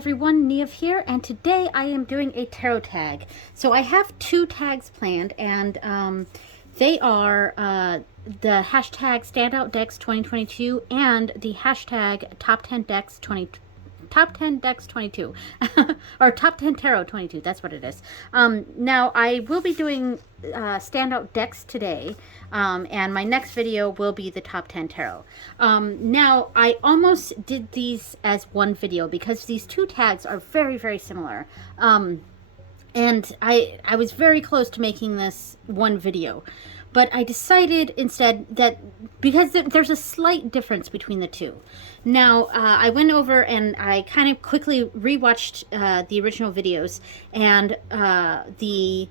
everyone, Nev here, and today I am doing a tarot tag. So I have two tags planned, and they are the hashtag Standout Decks 2022 and the hashtag Top 10 Decks 22 or Top 10 Tarot 22. That's what it is. Now I will be doing standout decks today, and my next video will be the top 10 tarot. Now I almost did these as one video because these two tags are very, very similar. And I was very close to making this one video, but I decided instead that because there's a slight difference between the two. Now, I went over and I kind of quickly rewatched the original videos, and the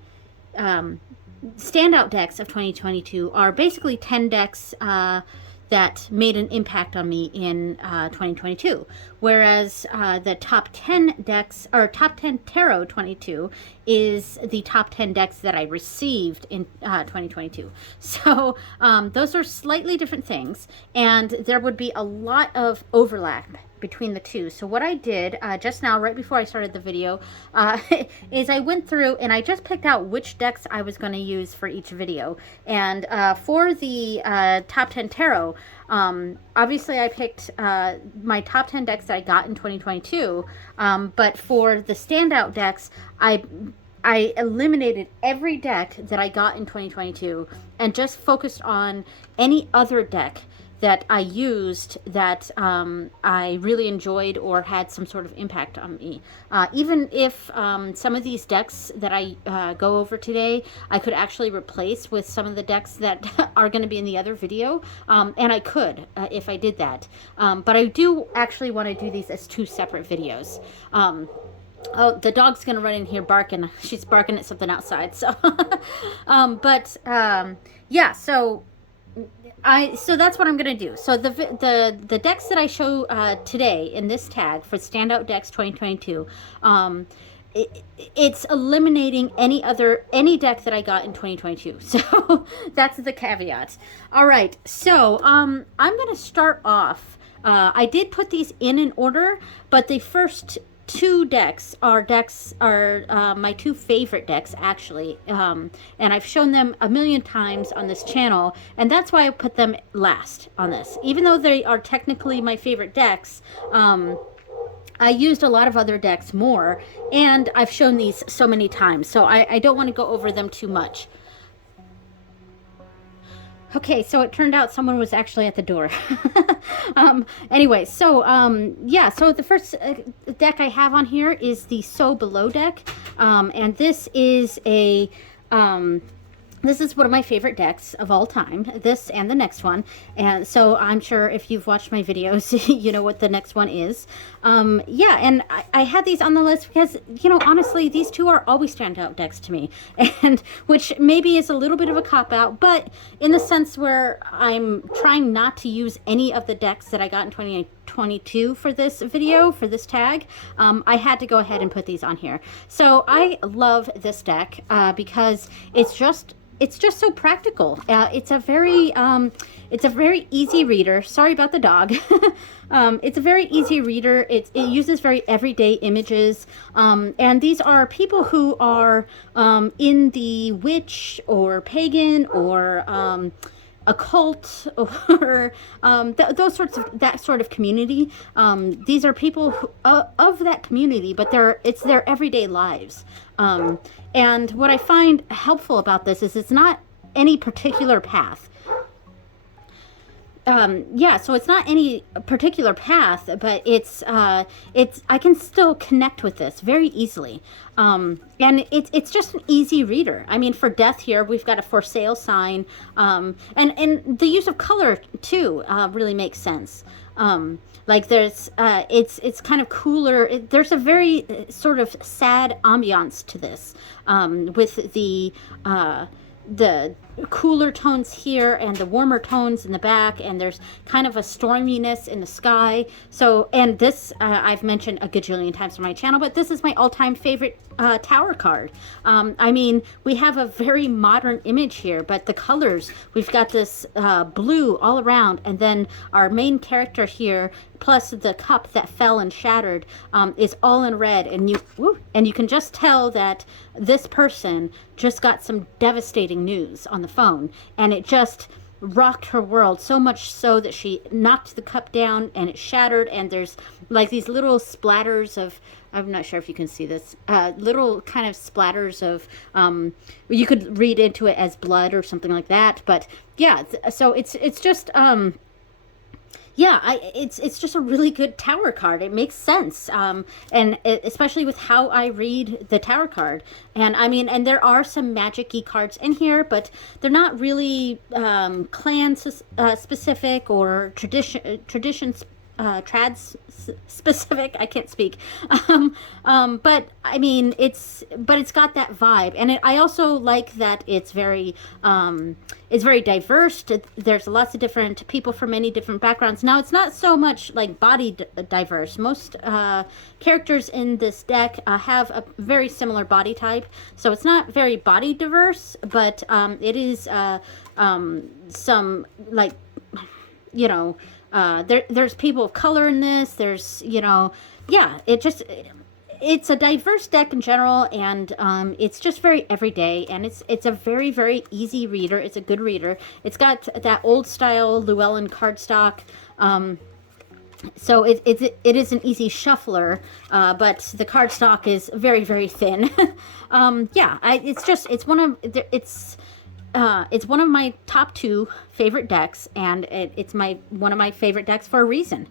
standout decks of 2022 are basically 10 decks that made an impact on me in 2022, whereas the top 10 decks, or top 10 tarot 22, is the top 10 decks that I received in 2022. So those are slightly different things, and there would be a lot of overlap between the two. So what I did just now, right before I started the video, is I went through and I just picked out which decks I was going to use for each video. And for the top 10 tarot, obviously I picked my top 10 decks that I got in 2022, but for the standout decks, I eliminated every deck that I got in 2022 and just focused on any other deck that I used that I really enjoyed or had some sort of impact on me. Even if some of these decks that I go over today, I could actually replace with some of the decks that are going to be in the other video, and I could if I did that. But I do actually want to do these as two separate videos. Oh, the dog's gonna run in here barking. She's barking at something outside. So, yeah. So that's what I'm gonna do. So the decks that I show today in this tag for Standout Decks 2022, it's eliminating any deck that I got in 2022. So that's the caveat. All right. So I'm gonna start off. I did put these in an order, but the first two decks are my two favorite decks, actually, and I've shown them a million times on this channel, and that's why I put them last on this. Even though they are technically my favorite decks, I used a lot of other decks more, and I've shown these so many times, so I don't want to go over them too much. Okay, so it turned out someone was actually at the door. Anyway, so yeah, so the first deck I have on here is the So Below deck, and this is a this is one of my favorite decks of all time, this and the next one. And so I'm sure if you've watched my videos, you know what the next one is. Yeah, and I had these on the list because, you know, honestly, these two are always standout decks to me. And which maybe is a little bit of a cop-out, but in the sense where I'm trying not to use any of the decks that I got in 2022 for this video, for this tag, I had to go ahead and put these on here. So I love this deck because it's just so practical. It's a very easy reader. Sorry about the dog. It's a very easy reader. It uses very everyday images, and these are people who are in the witch or pagan or occult or that sort of community. These are people who, of that community, but it's their everyday lives. And what I find helpful about this is it's not any particular path. Yeah, so it's not any particular path, but I can still connect with this very easily. And it's just an easy reader. I mean, for death here, we've got a for sale sign, and the use of color too really makes sense. Like there's, it's kind of cooler. There's a very sort of sad ambiance to this, with the the cooler tones here and the warmer tones in the back, and there's kind of a storminess in the sky. So, and this I've mentioned a gajillion times on my channel, but this is my all-time favorite tower card. I mean, we have a very modern image here, but the colors, we've got this blue all around, and then our main character here, plus the cup that fell and shattered, is all in red, and you can just tell that this person just got some devastating news on the phone, and it just rocked her world, so much so that she knocked the cup down and it shattered, and there's like these little splatters of, I'm not sure if you can see this, little kind of splatters of, you could read into it as blood or something like that, but yeah, so it's just, yeah, it's just a really good tower card. It makes sense, especially with how I read the tower card. And I mean, and there are some magic-y cards in here, but they're not really clan specific or tradition trads specific. I can't speak, but I mean, it's got that vibe, and I also like that it's very diverse. There's lots of different people from many different backgrounds. Now, it's not so much like body diverse. Most characters in this deck have a very similar body type, so it's not very body diverse, but it is some, like, you know, there's people of color in this. There's, you know, yeah, it's a diverse deck in general, and it's just very everyday, and it's a very, very easy reader. It's a good reader. It's got that old style Llewellyn cardstock, so it is an easy shuffler, but the cardstock is very, very thin. Yeah, it's one of my top 2 favorite decks, and it's one of my favorite decks for a reason.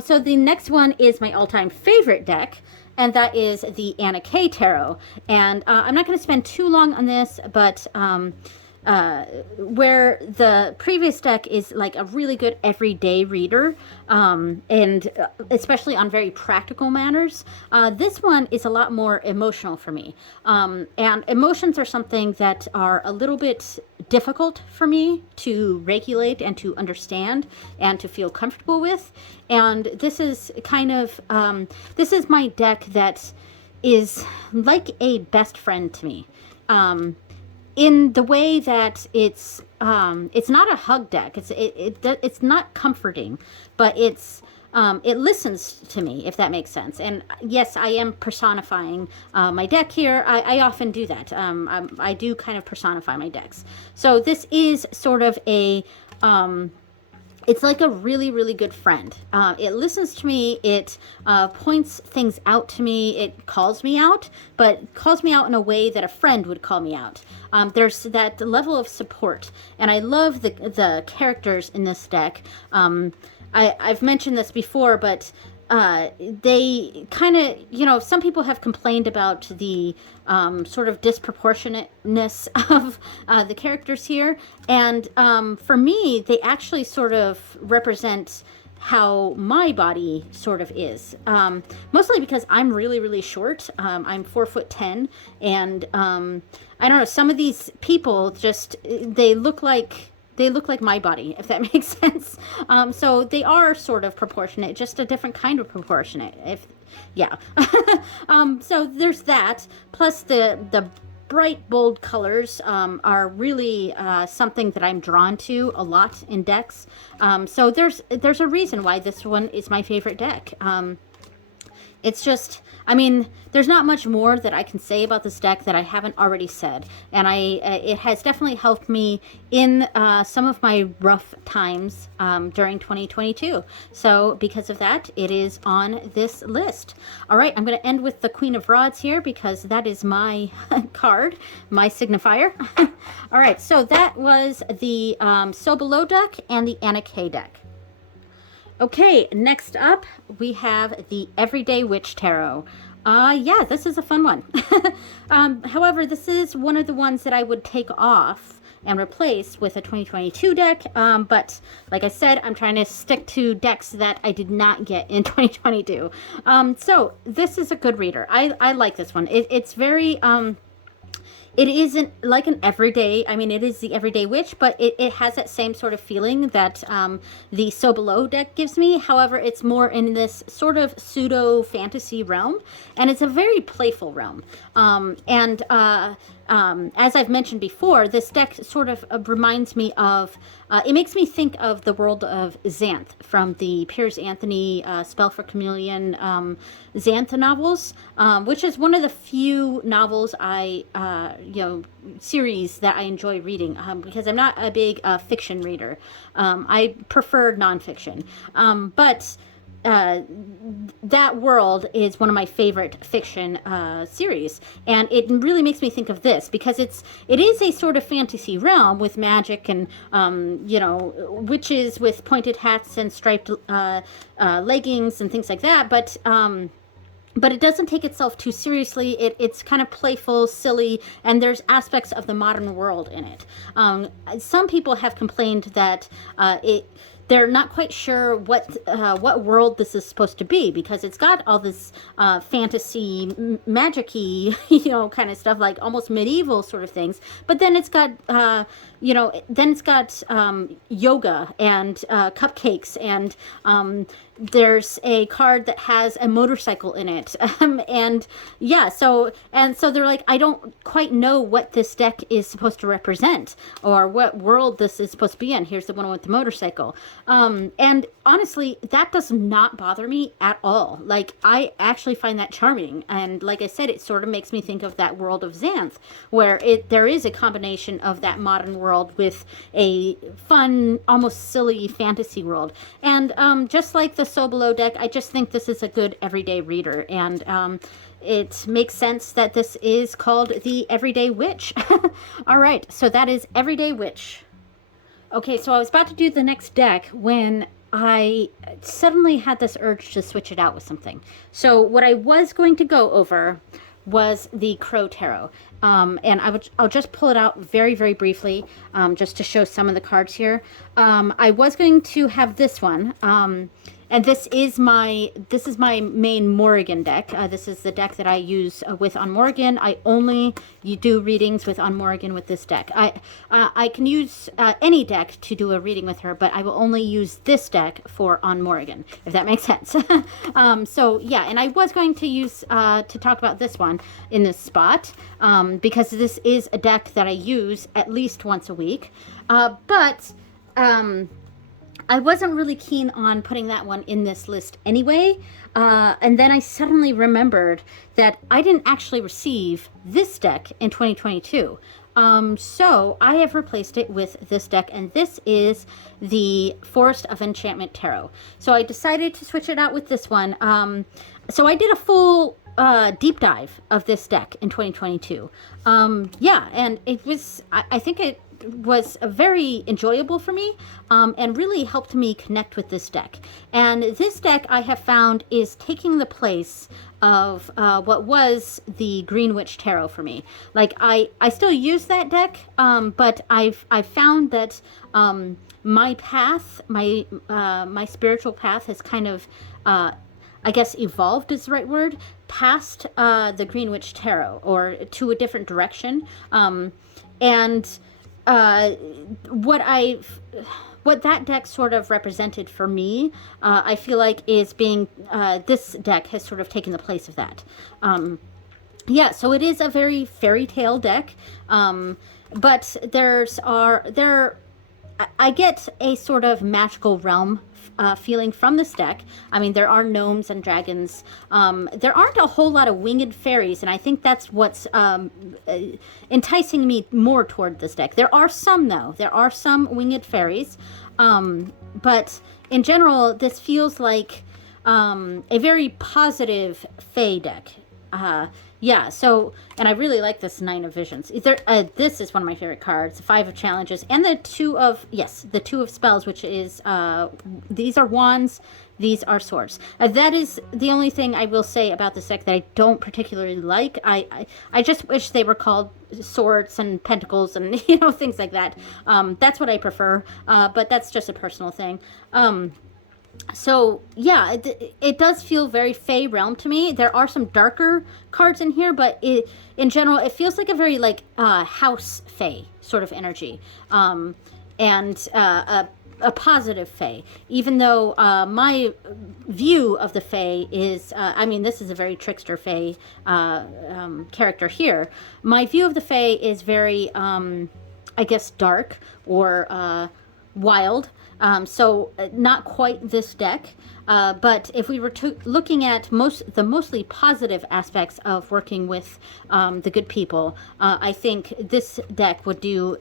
So the next one is my all-time favorite deck, and that is the Anna K Tarot. And I'm not going to spend too long on this, but where the previous deck is like a really good everyday reader, and especially on very practical manners, this one is a lot more emotional for me. And emotions are something that are a little bit difficult for me to regulate and to understand and to feel comfortable with. And this is kind of, this is my deck that is like a best friend to me. In the way that it's not a hug deck. It's not comforting, but it listens to me, if that makes sense. And yes, I am personifying my deck here. I often do that. I do kind of personify my decks. So this is sort of a it's like a really, really good friend. It listens to me. It points things out to me. It calls me out, but calls me out in a way that a friend would call me out. There's that level of support, and I love the characters in this deck. I've mentioned this before, but they kind of, you know, some people have complained about the sort of disproportionateness of the characters here. And for me, they actually sort of represent how my body sort of is. Mostly because I'm really, really short. I'm 4'10", and I don't know, some of these people just, they look like my body, if that makes sense. So they are sort of proportionate, just a different kind of proportionate. Yeah. So there's that. Plus the bright, bold colors are really something that I'm drawn to a lot in decks. So there's a reason why this one is my favorite deck. It's just, I mean, there's not much more that I can say about this deck that I haven't already said. And it has definitely helped me in some of my rough times during 2022. So because of that, it is on this list. All right, I'm going to end with the Queen of Rods here because that is my card, my signifier. All right, so that was the So Below deck and the Anna K deck. Okay, next up, we have the Everyday Witch Tarot. Yeah, this is a fun one. However, this is one of the ones that I would take off and replace with a 2022 deck. But like I said, I'm trying to stick to decks that I did not get in 2022. So this is a good reader. I like this one. It's very... it isn't like an everyday, I mean, it is the everyday witch, but it has that same sort of feeling that the So Below deck gives me. However, it's more in this sort of pseudo fantasy realm, and it's a very playful realm. As I've mentioned before, this deck sort of reminds me of, it makes me think of the world of Xanth from the Piers Anthony Spell for Chameleon Xanth novels, which is one of the few novels series that I enjoy reading, because I'm not a big fiction reader. I prefer nonfiction. But that world is one of my favorite fiction series, and it really makes me think of this because it is a sort of fantasy realm with magic and witches with pointed hats and striped leggings and things like that, but it doesn't take itself too seriously. It's kind of playful, silly, and there's aspects of the modern world in it. Some people have complained that they're not quite sure what world this is supposed to be because it's got all this fantasy, magic-y, kind of stuff, like almost medieval sort of things. But then it's got, yoga and cupcakes, and there's a card that has a motorcycle in it. So they're like, I don't quite know what this deck is supposed to represent or what world this is supposed to be in. Here's the one with the motorcycle. And honestly, that does not bother me at all. Like, I actually find that charming. And like I said, it sort of makes me think of that world of Xanth, where there is a combination of that modern world with a fun, almost silly fantasy world. And just like the So Below deck, I just think this is a good everyday reader. And it makes sense that this is called the Everyday Witch. All right, so that is Everyday Witch. Okay, so I was about to do the next deck when I suddenly had this urge to switch it out with something. So what I was going to go over was the Crow Tarot. And I'll just pull it out very, very briefly, just to show some of the cards here. I was going to have this one. And this is my main Morrigan deck. This is the deck that I use with On Morrigan. I only do readings with On Morrigan with this deck. I can use any deck to do a reading with her, but I will only use this deck for On Morrigan, if that makes sense. So yeah, and I was going to use to talk about this one in this spot because this is a deck that I use at least once a week. I wasn't really keen on putting that one in this list anyway, and then I suddenly remembered that I didn't actually receive this deck in 2022. So I have replaced it with this deck, and this is the Forest of Enchantment Tarot. So I decided to switch it out with this one. So I did a full deep dive of this deck in 2022. And it was, I think it was very enjoyable for me, and really helped me connect with this deck. And this deck I have found is taking the place of what was the Green Witch Tarot for me. Like, I still use that deck, but I've found that my path, my spiritual path has kind of I guess evolved is the right word, past the Green Witch Tarot, or to a different direction. What that deck sort of represented for me, I feel like is being, this deck has sort of taken the place of that. So it is a very fairy tale deck, but I get a sort of magical realm feeling from this deck. I mean, there are gnomes and dragons. There aren't a whole lot of winged fairies, and I think that's what's enticing me more toward this deck. There are some, though. There are some winged fairies, but in general, this feels like a very positive fae deck. And I really like this Nine of Visions. This is one of my favorite cards, the Five of Challenges, and the Two of Spells, which is, these are wands, these are swords. That is the only thing I will say about this deck that I don't particularly like. I just wish they were called swords and pentacles and, things like that. That's what I prefer, but that's just a personal thing. So yeah, it does feel very Fey realm to me. There are some darker cards in here, but in general, it feels like a very like house Fey sort of energy, and a positive Fey. Even though my view of the Fey is, I mean, this is a very trickster Fey character here. My view of the Fey is very, I guess, dark or wild. So not quite this deck, but if we were looking at the mostly positive aspects of working with the good people, I think this deck would do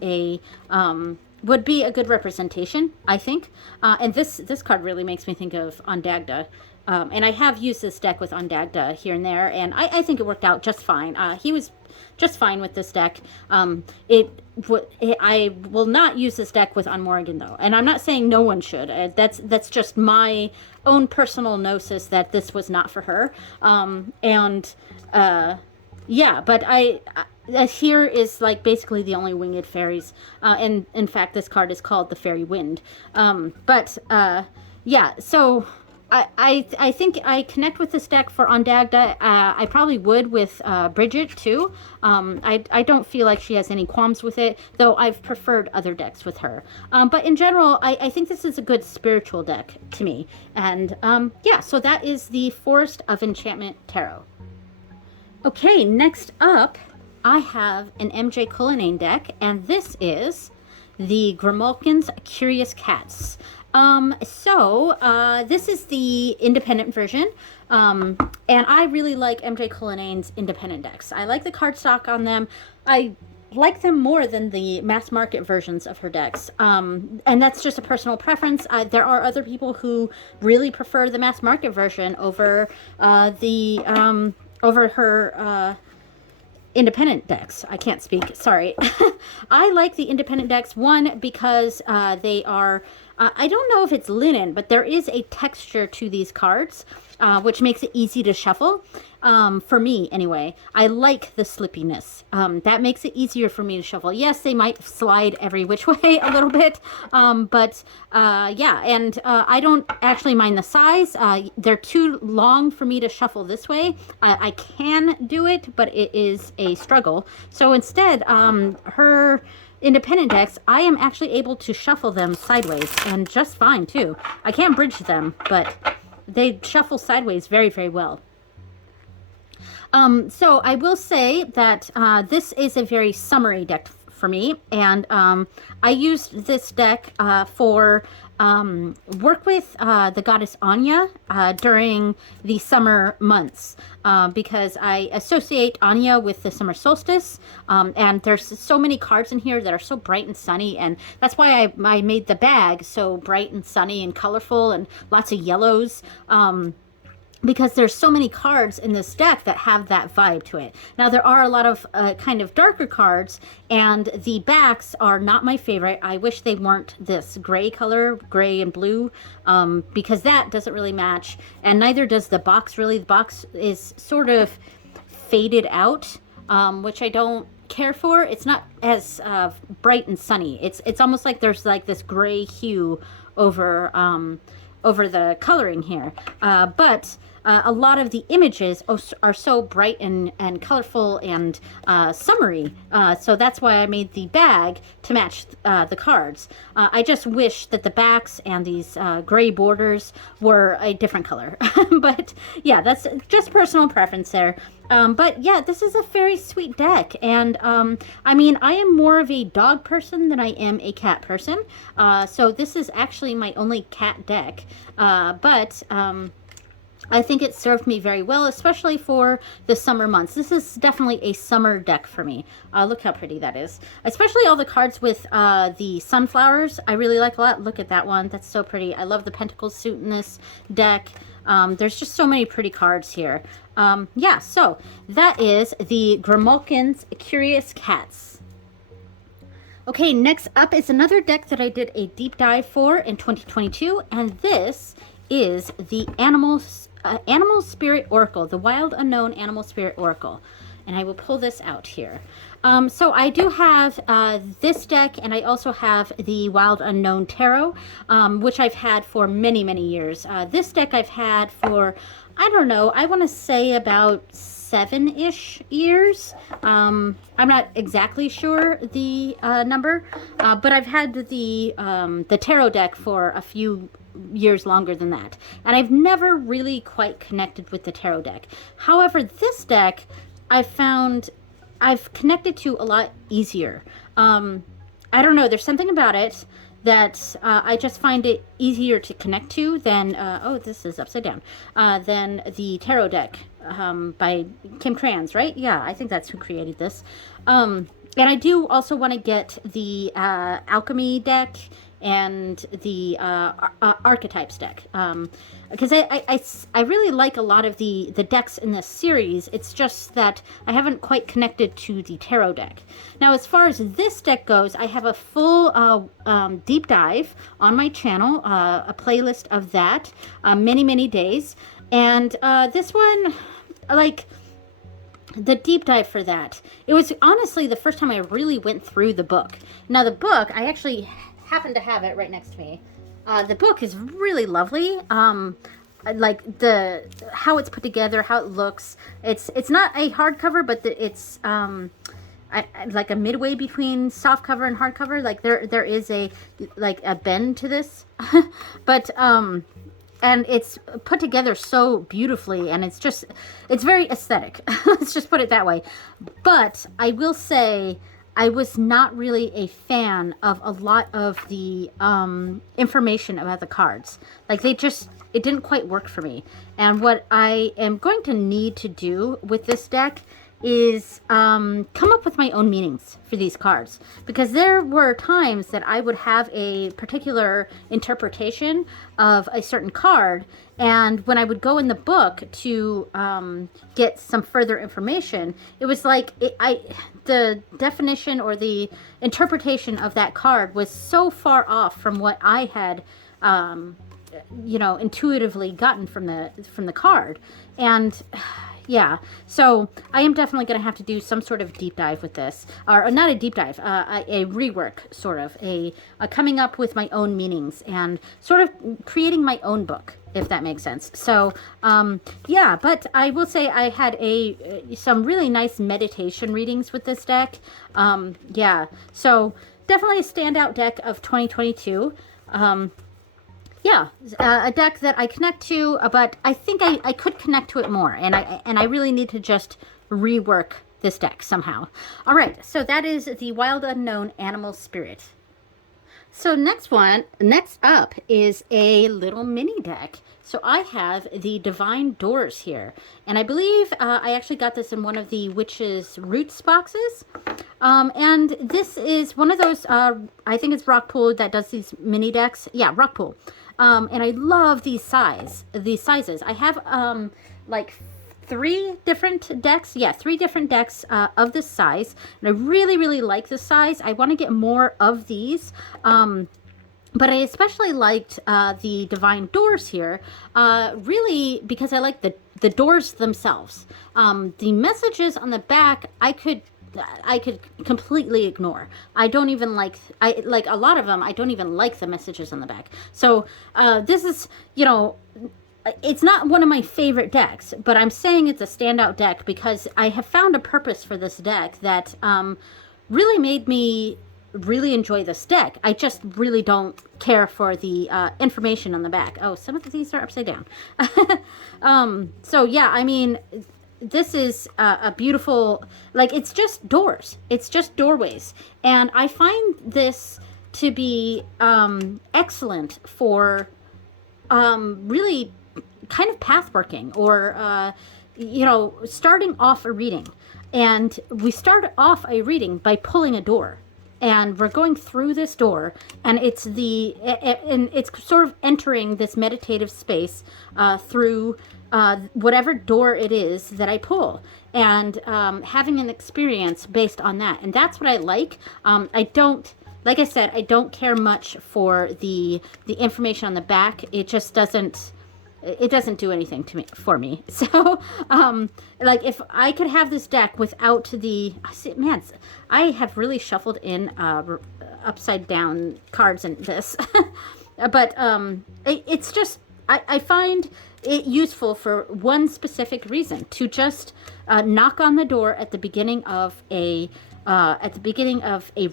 would be a good representation, I think. And this card really makes me think of Ondagda. And I have used this deck with Ondagda here and there, and I think it worked out just fine. He was just fine with this deck. I will not use this deck with On Morrigan though, and I'm not saying no one should. That's just my own personal gnosis that this was not for her. Yeah, but here is like basically the only winged fairies, and in fact this card is called the Fairy Wind. Yeah, so I think I connect with this deck for Ondagda. I probably would with Bridget too. I don't feel like she has any qualms with it, though I've preferred other decks with her. But in general, I think this is a good spiritual deck to me. And yeah, so that is the Forest of Enchantment Tarot. Okay, next up, I have an MJ Cullinane deck, and this is the Grimalkin's Curious Cats. This is the independent version, and I really like MJ Cullinane's independent decks. I like the cardstock on them. I like them more than the mass market versions of her decks, and that's just a personal preference. There are other people who really prefer the mass market version over over her independent decks. I can't speak, sorry. I like the independent decks, one, because they are, I don't know if it's linen, but there is a texture to these cards, which makes it easy to shuffle. For me, anyway. I like the slippiness. That makes it easier for me to shuffle. Yes, they might slide every which way a little bit, but yeah, and I don't actually mind the size. They're too long for me to shuffle this way. I can do it, but it is a struggle. So instead, her independent decks, I am actually able to shuffle them sideways, and just fine, too. I can't bridge them, but they shuffle sideways very, very well. So I will say that this is a very summery deck for me, and I used this deck for work with the goddess Anya during the summer months, because I associate Anya with the summer solstice, and there's so many cards in here that are so bright and sunny, and that's why I made the bag so bright and sunny and colorful and lots of yellows. Because there's so many cards in this deck that have that vibe to it. Now, there are a lot of kind of darker cards, and the backs are not my favorite. I wish they weren't this gray color, gray and blue, because that doesn't really match, and neither does the box really. The box is sort of faded out, which I don't care for. It's not as bright and sunny. It's almost like there's like this gray hue over the coloring here, but a lot of the images are so bright and colorful and summery, so that's why I made the bag to match the cards. I just wish that the backs and these gray borders were a different color. But yeah, that's just personal preference there. But yeah, this is a very sweet deck, and I mean, I am more of a dog person than I am a cat person, so this is actually my only cat deck, but I think it served me very well, especially for the summer months. This is definitely a summer deck for me. Look how pretty that is. Especially all the cards with the sunflowers, I really like a lot. Look at that one. That's so pretty. I love the Pentacles suit in this deck. There's just so many pretty cards here. Yeah, so that is the Grimalkin's Curious Cats. Okay, next up is another deck that I did a deep dive for in 2022, and this is the Animal Spirit Oracle, the Wild Unknown Animal Spirit Oracle. And I will pull this out here. So I do have this deck, and I also have the Wild Unknown Tarot, which I've had for many, many years. This deck I've had for, I don't know, I want to say about 7-ish years. I'm not exactly sure the number, but I've had the tarot deck for a few years longer than that, and I've never really quite connected with the tarot deck. However, this deck I found I've connected to a lot easier. I don't know, there's something about it that I just find it easier to connect to than, oh, this is upside down, than the tarot deck by Kim Krans, right? Yeah, I think that's who created this. And I do also want to get the alchemy deck and the archetypes deck, because I really like a lot of the decks in this series. It's just that I haven't quite connected to the tarot deck. Now, as far as this deck goes, I have a full deep dive on my channel, a playlist of that, many days. And this one, like, the deep dive for that, it was honestly the first time I really went through the book. Now, the book, I actually happen to have it right next to me. The book is really lovely. Like the how it's put together, how it looks. It's not a hardcover, but it's like a midway between soft cover and hardcover. Like there is a bend to this, but and it's put together so beautifully, and it's very aesthetic. Let's just put it that way. But I will say, I was not really a fan of a lot of the information about the cards. Like, it didn't quite work for me. And what I am going to need to do with this deck is come up with my own meanings for these cards, because there were times that I would have a particular interpretation of a certain card, and when I would go in the book to get some further information, it was like the definition or the interpretation of that card was so far off from what I had intuitively gotten from the card. And yeah, so I am definitely going to have to do some sort of deep dive with this, or not a deep dive, a rework, sort of a coming up with my own meanings and sort of creating my own book, if that makes sense. So yeah, but I will say I had some really nice meditation readings with this deck. Yeah, so definitely a standout deck of 2022. Yeah, a deck that I connect to, but I think I could connect to it more, and I really need to just rework this deck somehow. All right, so that is the Wild Unknown Animal Spirit. So next up is a little mini deck. So I have the Divine Doors here, and I believe I actually got this in one of the Witch's Roots boxes. And this is one of those, I think it's Rockpool that does these mini decks. Yeah, Rockpool. And I love these sizes. I have like 3 different decks. Yeah, 3 different decks of this size. And I really like this size. I want to get more of these. But I especially liked the Divine Doors here, really because I like the doors themselves. The messages on the back, I could completely ignore. I don't even like a lot of them. I don't even like the messages on the back. So this is, it's not one of my favorite decks, but I'm saying it's a standout deck because I have found a purpose for this deck that really made me really enjoy this deck. I just really don't care for the information on the back. Oh, some of these are upside down. So yeah, I mean, this is a beautiful, like, it's just doors. It's just doorways. And I find this to be excellent for really kind of path working or, starting off a reading. And we start off a reading by pulling a door. And we're going through this door, and it's sort of entering this meditative space through whatever door it is that I pull, and having an experience based on that. And that's what I like. Like I said, I don't care much for the information on the back. It just doesn't, it doesn't do anything to me for me. So, like if I could have this deck without the, see, man, I have really shuffled in upside down cards in this, but it's just I find it useful for one specific reason, to just knock on the door at the beginning of a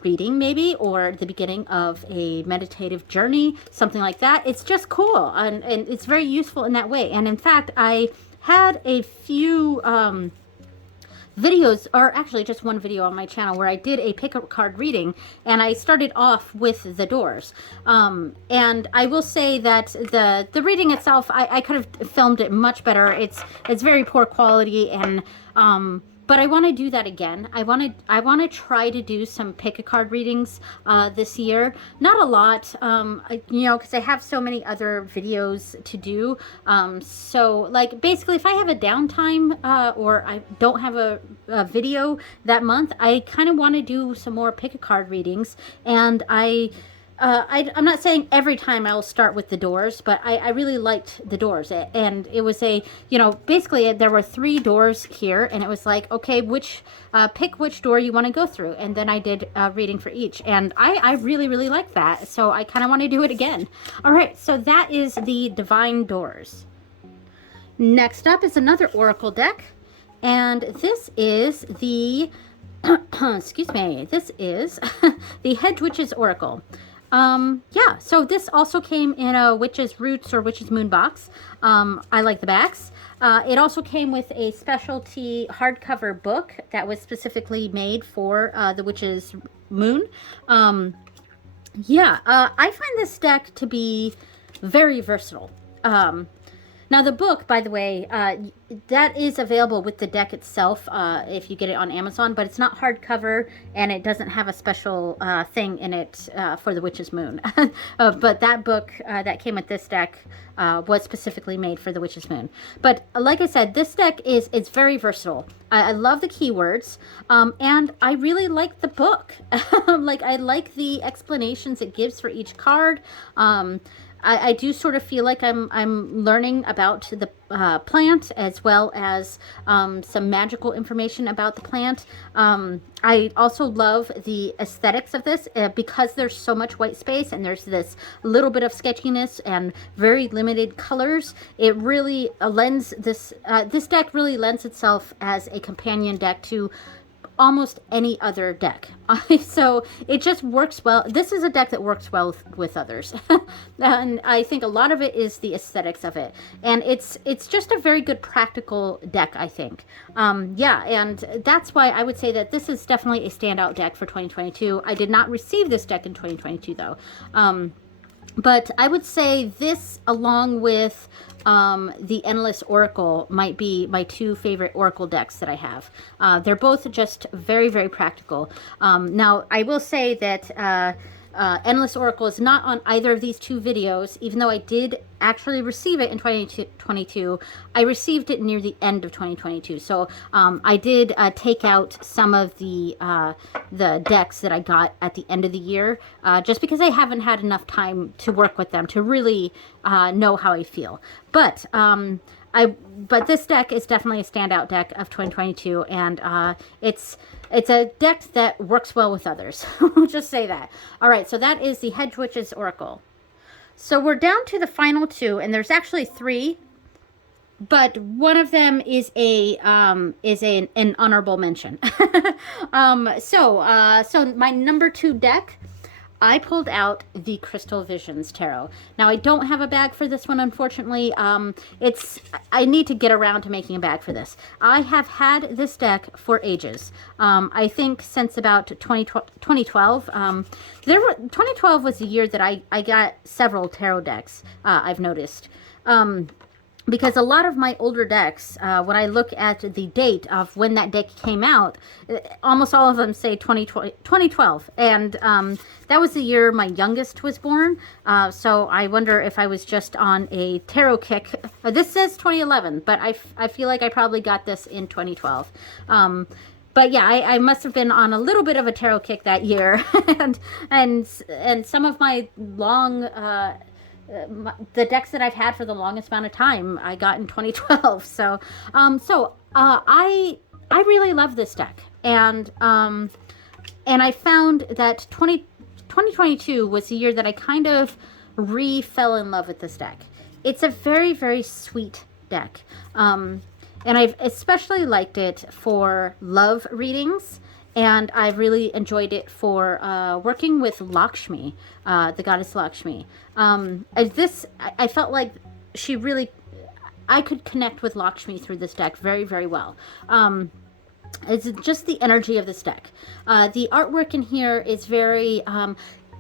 reading, maybe, or the beginning of a meditative journey, something like that. It's just cool, and it's very useful in that way. And in fact, I had a few videos, or actually just one video on my channel, where I did a pick a card reading, and I started off with the doors. And I will say that the reading itself, I could have filmed it much better. It's very poor quality, and but I want to do that again. I want to try to do some pick a card readings this year. Not a lot, you know, because I have so many other videos to do. So like basically, if I have a downtime or I don't have a video that month, I kind of want to do some more pick a card readings. And I'm not saying every time I'll start with the doors, but I really liked the doors. And it was you know, basically there were 3 doors here, and it was like, okay, pick which door you want to go through. And then I did a reading for each. And I really, really like that. So I kind of want to do it again. All right, so that is the Divine Doors. Next up is another Oracle deck. And this is the, excuse me, this is the Hedge Witch's Oracle. Yeah, so this also came in a Witch's Roots or Witch's Moon box. I like the backs. It also came with a specialty hardcover book that was specifically made for the Witch's Moon. Yeah, I find this deck to be very versatile. Now the book, by the way, that is available with the deck itself if you get it on Amazon, but it's not hardcover, and it doesn't have a special thing in it for the Witch's Moon. But that book that came with this deck was specifically made for the Witch's Moon. But like I said, this deck it's very versatile. I love the keywords, and I really like the book. Like, I like the explanations it gives for each card. I do sort of feel like I'm learning about the plant, as well as some magical information about the plant. I also love the aesthetics of this because there's so much white space and there's this little bit of sketchiness and very limited colors. It really lends this deck really lends itself as a companion deck to almost any other deck. So it just works well. This is a deck that works well with others. And I think a lot of it is the aesthetics of it. And it's just a very good practical deck, I think. Yeah, and that's why I would say that this is definitely a standout deck for 2022. I did not receive this deck in 2022 though. But I would say this, along with the Endless Oracle, might be my 2 favorite Oracle decks that I have. They're both just very, very practical. Now, I will say that Endless Oracle is not on either of these 2 videos, even though I did actually receive it in 2022. I received it near the end of 2022. So I did take out some of the decks that I got at the end of the year, just because I haven't had enough time to work with them to really know how I feel. But but this deck is definitely a standout deck of 2022, and it's a deck that works well with others. We'll just say that. All right, so that is the Hedge Witch's Oracle. So we're down to the final 2, and there's actually 3, but one of them is an honorable mention. So my number 2 deck, I pulled out the Crystal Visions Tarot. Now, I don't have a bag for this one, unfortunately. I need to get around to making a bag for this. I have had this deck for ages. I think since about 2012. 2012 was the year that I got several tarot decks, I've noticed. Because a lot of my older decks, when I look at the date of when that deck came out, almost all of them say 2012. And that was the year my youngest was born. So I wonder if I was just on a tarot kick. This says 2011, but I feel like I probably got this in 2012. But yeah, I must have been on a little bit of a tarot kick that year. and some of my long the decks that I've had for the longest amount of time. I got in 2012. I really love this deck, and I found that 2022 was the year that I kind of fell in love with this deck. It's a very, very sweet deck. And I've especially liked it for love readings, and I've really enjoyed it for working with Lakshmi, the goddess Lakshmi. I felt like she really, I could connect with Lakshmi through this deck very, very well. It's just the energy of this deck. The artwork in here is very,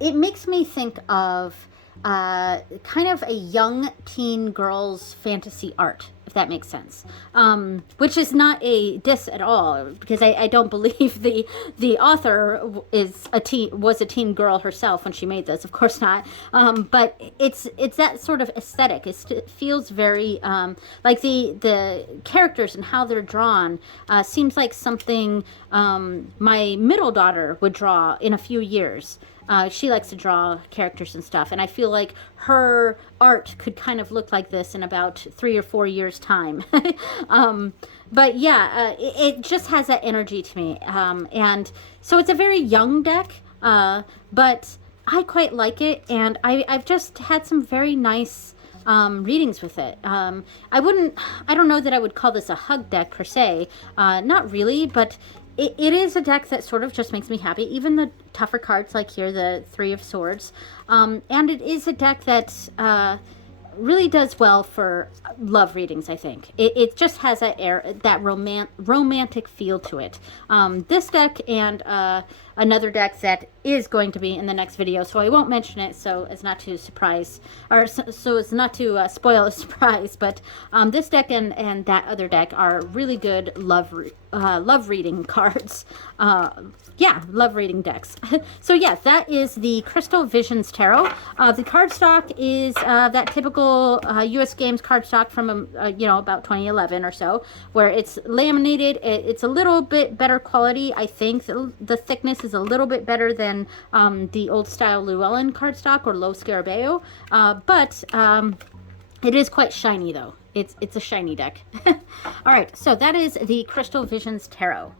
it makes me think of kind of a young teen girl's fantasy art, if that makes sense. Which is not a diss at all, because I don't believe the author was a teen girl herself when she made this. Of course not. But it's that sort of aesthetic. It feels very like the characters and how they're drawn seems like something my middle daughter would draw in a few years. She likes to draw characters and stuff, and I feel like her art could kind of look like this in about 3 or 4 years' time. But yeah, it just has that energy to me. And so it's a very young deck, but I quite like it, and I've just had some very nice readings with it. I don't know that I would call this a hug deck per se, not really, but it is a deck that sort of just makes me happy. Even the tougher cards like here, the Three of Swords. And it is a deck that really does well for love readings, I think. It just has that romantic feel to it. This deck and another deck that is going to be in the next video, so I won't mention it so as not to surprise, or so as not to spoil a surprise, but this deck and that other deck are really good love reading cards. Yeah, love reading decks. So yes, that is the Crystal Visions Tarot. The cardstock is that typical U.S. Games cardstock from about 2011 or so, where it's laminated. It's a little bit better quality, I think. The thickness is a little bit better than the old style Llewellyn cardstock or Lo Scarabeo, but it is quite shiny though. It's a shiny deck. All right, so that is the Crystal Visions Tarot.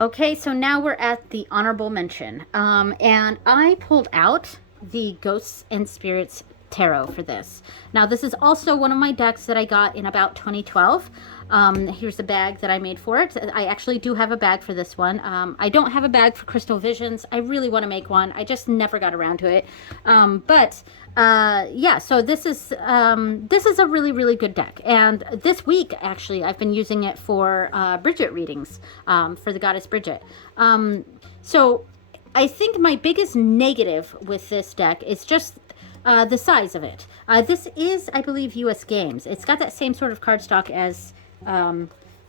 Okay, so now we're at the honorable mention, and I pulled out the Ghosts and Spirits Tarot for this. Now, this is also one of my decks that I got in about 2012. Here's the bag that I made for it. I actually do have a bag for this one. I don't have a bag for Crystal Visions. I really want to make one. I just never got around to it. Yeah, so this is a really, really good deck. And this week, actually, I've been using it for Bridget readings, for the goddess Bridget. So I think my biggest negative with this deck is just the size of it. This is, I believe, U.S. Games. It's got that same sort of cardstock as,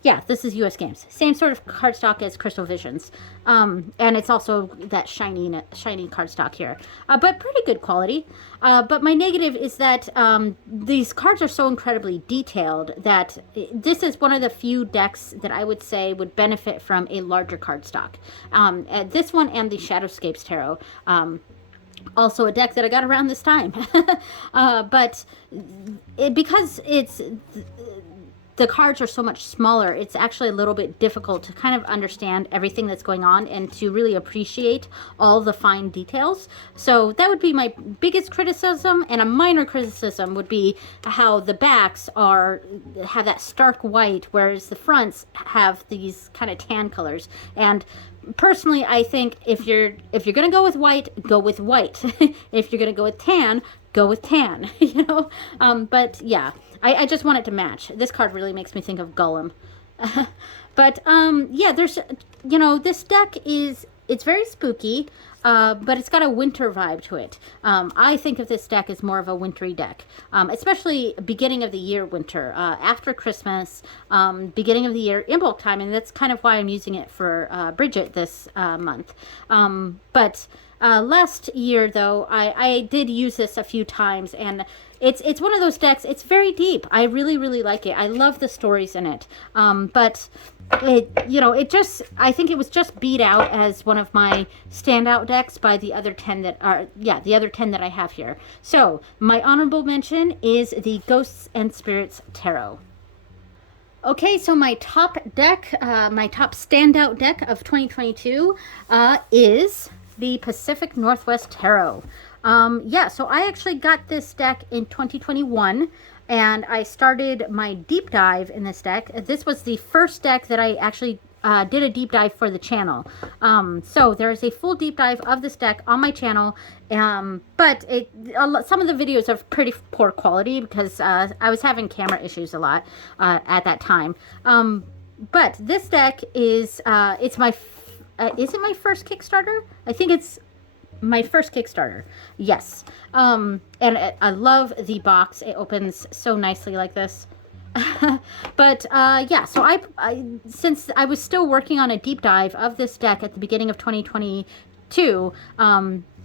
yeah, this is U.S. Games. Same sort of cardstock as Crystal Visions. And it's also that shiny cardstock here. But pretty good quality. But my negative is that these cards are so incredibly detailed that this is one of the few decks that I would say would benefit from a larger cardstock. This one and the Shadowscapes Tarot. Also a deck that I got around this time. But because the cards are so much smaller, it's actually a little bit difficult to kind of understand everything that's going on and to really appreciate all the fine details. So that would be my biggest criticism, and a minor criticism would be how the backs have that stark white, whereas the fronts have these kind of tan colors. And personally, I think if you're gonna go with white, go with white. If you're gonna go with tan, go with tan. But yeah, I just want it to match. This card really makes me think of Gollum. But yeah, there's this deck it's very spooky, but it's got a winter vibe to it. I think of this deck as more of a wintry deck, especially beginning of the year winter, after Christmas, beginning of the year Imbolc time, and that's kind of why I'm using it for Bridget this month. But last year, though, I did use this a few times, and it's one of those decks. It's very deep. I really, really like it. I love the stories in it. But it just, I think it was just beat out as one of my standout decks by the other 10 that are, the other 10 that I have here. So my honorable mention is the Ghosts and Spirits Tarot. Okay, so my top deck, my top standout deck of 2022 is the Pacific Northwest Tarot. So I actually got this deck in 2021, and I started my deep dive in this deck. This was the first deck that I actually did a deep dive for the channel. So there is a full deep dive of this deck on my channel, but some of the videos are pretty poor quality because I was having camera issues a lot at that time. But this deck is, is it my first Kickstarter? I think it's my first Kickstarter. Yes. And I love the box. It opens so nicely like this. But so I since I was still working on a deep dive of this deck at the beginning of 2022,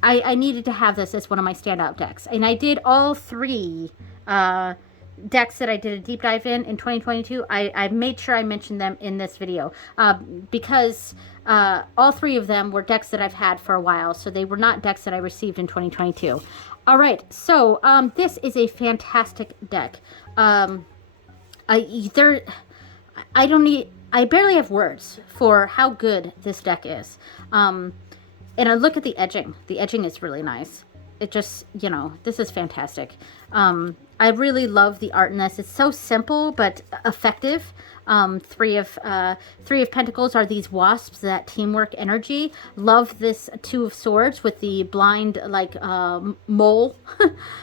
I needed to have this as one of my standout decks, and I did all three decks that I did a deep dive in 2022. I made sure I mentioned them in this video because all three of them were decks that I've had for a while, so they were not decks that I received in 2022. All right, so this is a fantastic deck. I barely have words for how good this deck is. And I look at the edging. The edging is really nice. It just, this is fantastic. I really love the art in this. It's so simple but effective. Three of Pentacles are these wasps, that teamwork energy. Love this Two of Swords with the blind mole.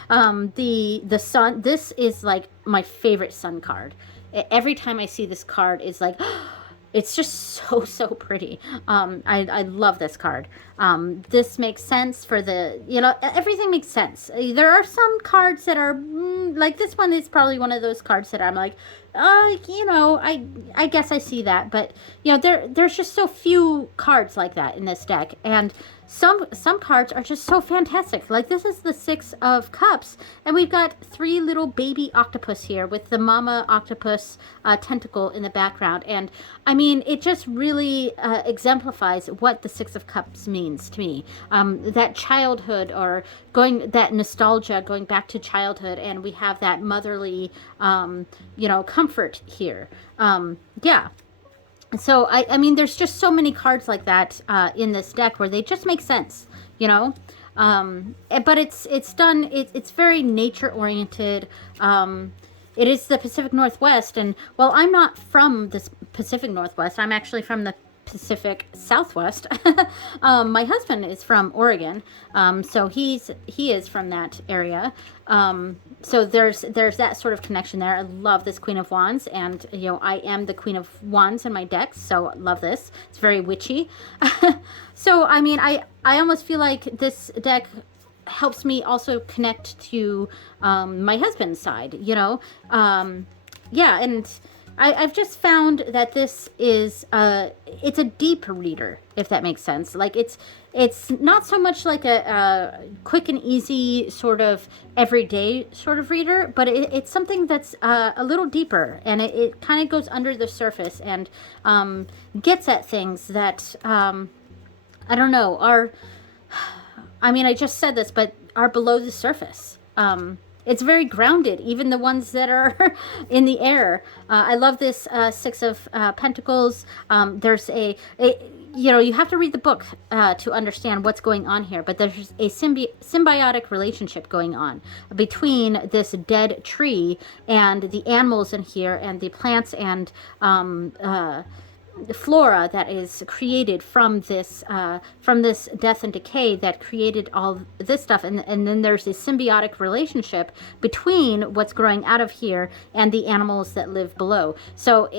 The sun. This is like my favorite sun card. Every time I see this card, is like, it's just so pretty. I love this card. This makes sense for the, everything makes sense. There are some cards that are like this one is probably one of those cards that I'm like, I guess I see that, but there's just so few cards like that in this deck, and some cards are just so fantastic. Like this is the Six of Cups, and we've got three little baby octopus here with the mama octopus tentacle in the background, and I mean it just really exemplifies what the Six of Cups means to me. That childhood, or that nostalgia, going back to childhood, and we have that motherly comfort here. So I mean there's just so many cards like that in this deck where they just make sense, but it's done, it's very nature oriented. It is the Pacific Northwest, and well, I'm not from the Pacific Northwest. I'm actually from the Pacific Southwest. My husband is from Oregon, so he is from that area. So there's that sort of connection there. I love this Queen of Wands, and I am the Queen of Wands in my decks, so love this. It's very witchy. So I mean, I almost feel like this deck helps me also connect to my husband's side. And I've just found that this is it's a deep reader, if that makes sense. Like it's not so much like a quick and easy sort of everyday sort of reader, but it's something that's a little deeper, and it kind of goes under the surface and gets at things that I don't know, I just said this, but are below the surface. It's very grounded, even the ones that are in the air. I love this Six of Pentacles. There's you have to read the book to understand what's going on here, but there's a symbiotic relationship going on between this dead tree and the animals in here, and the plants and the flora that is created from this death and decay that created all this stuff, and then there's a symbiotic relationship between what's growing out of here and the animals that live below. So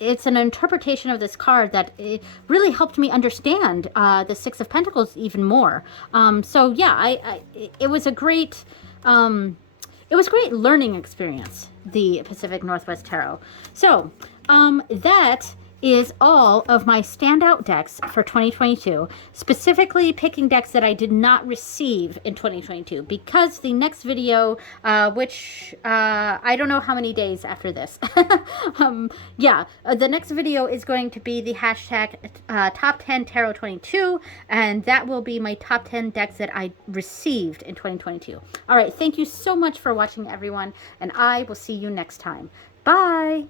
it's an interpretation of this card that it really helped me understand the Six of Pentacles even more. It was a great learning experience, the Pacific Northwest Tarot. So that is all of my standout decks for 2022, specifically picking decks that I did not receive in 2022, because the next video, which I don't know how many days after this, the next video is going to be the hashtag Top 10 Tarot 22, and that will be my top 10 decks that I received in 2022. All right, thank you so much for watching, everyone, and I will see you next time. Bye!